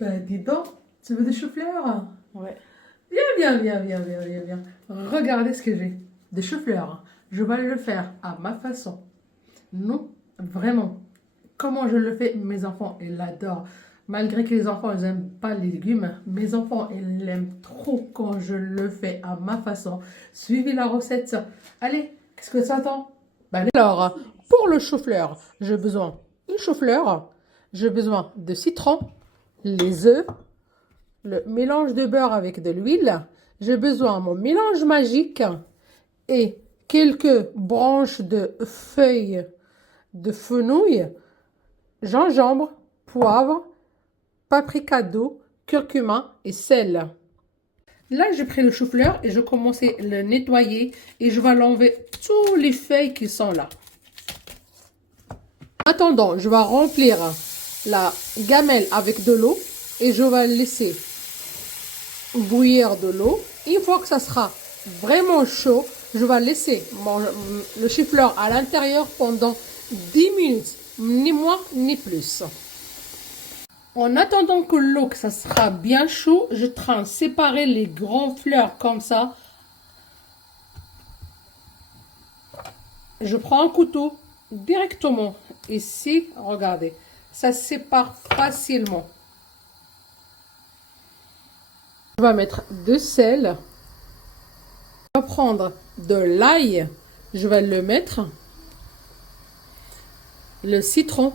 Ben, dis donc, tu veux des choux-fleurs? Ouais. Viens. Regardez ce que j'ai. Des choux-fleurs. Je vais le faire à ma façon. Non, vraiment. Comment je le fais, mes enfants, ils l'adorent. Malgré que les enfants, ils n'aiment pas les légumes, mes enfants, ils l'aiment trop quand je le fais à ma façon. Suivez la recette. Allez, qu'est-ce que ça attend? Ben, alors, pour le chou-fleur, j'ai besoin d'une chou-fleur, j'ai besoin de citron, les œufs, le mélange de beurre avec de l'huile, j'ai besoin de mon mélange magique et quelques branches de feuilles de fenouil, gingembre, poivre, paprika doux, curcuma et sel. Là, j'ai pris le chou-fleur et je commence à le nettoyer et je vais l'enlever toutes les feuilles qui sont là. En attendant, je vais remplir la gamelle avec de l'eau et je vais laisser bouillir de l'eau. Une fois que ça sera vraiment chaud, je vais laisser le chou-fleur à l'intérieur pendant 10 minutes, ni moins ni plus. En attendant que l'eau, ça sera bien chaud, je traîne séparer les grands fleurs comme ça. Je prends un couteau directement ici, regardez, ça se sépare facilement. Je vais mettre de sel. Je vais prendre de l'ail, je vais le mettre. Le citron.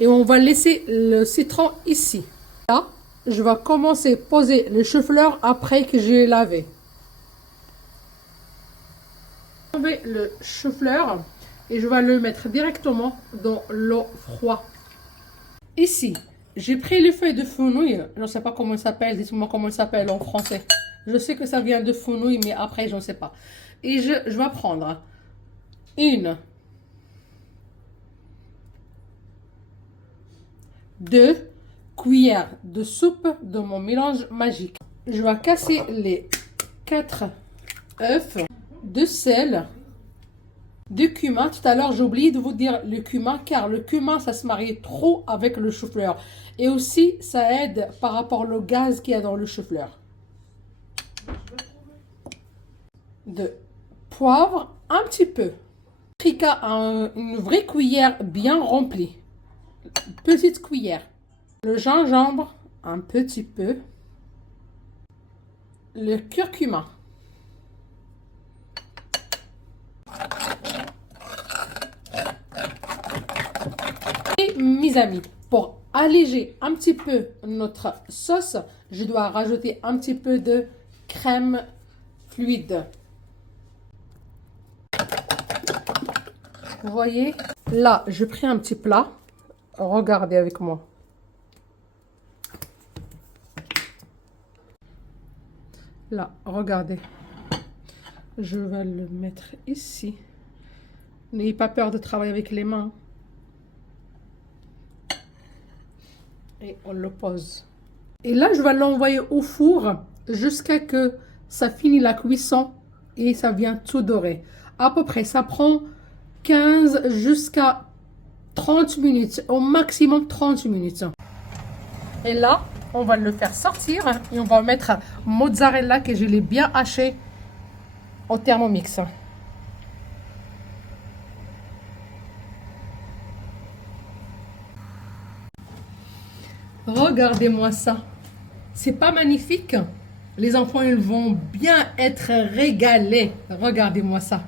Et on va laisser le citron ici. Là, je vais commencer à poser le chou-fleur après que j'ai lavé. Je vais enlever le chou-fleur et je vais le mettre directement dans l'eau froide. Ici, j'ai pris les feuilles de fenouil. Je ne sais pas comment ça s'appelle. Dites-moi comment ça s'appelle en français. Je sais que ça vient de fenouil, mais après, je ne sais pas. Et je vais prendre une, 2 cuillères de soupe de mon mélange magique. Je vais casser les 4 œufs, de sel, de cumin. Tout à l'heure, j'ai oublié de vous dire le cumin, car le cumin, ça se marie trop avec le chou-fleur. Et aussi, ça aide par rapport au gaz qu'il y a dans le chou-fleur. De poivre, un petit peu. Paprika, une vraie cuillère bien remplie. Petite cuillère. Le gingembre, un petit peu. Le curcuma. Et mes amis, pour alléger un petit peu notre sauce, je dois rajouter un petit peu de crème fluide. Vous voyez, là, je prends un petit plat. Regardez avec moi. Là, regardez. Je vais le mettre ici. N'ayez pas peur de travailler avec les mains. Et on le pose. Et là, je vais l'envoyer au four jusqu'à que ça finisse la cuisson et ça vient tout doré. À peu près, ça prend 15 jusqu'à 30 minutes, au maximum 30 minutes. Et là, on va le faire sortir et on va mettre mozzarella que je l'ai bien haché au Thermomix. Regardez-moi ça. C'est pas magnifique? Les enfants, ils vont bien être régalés. Regardez-moi ça.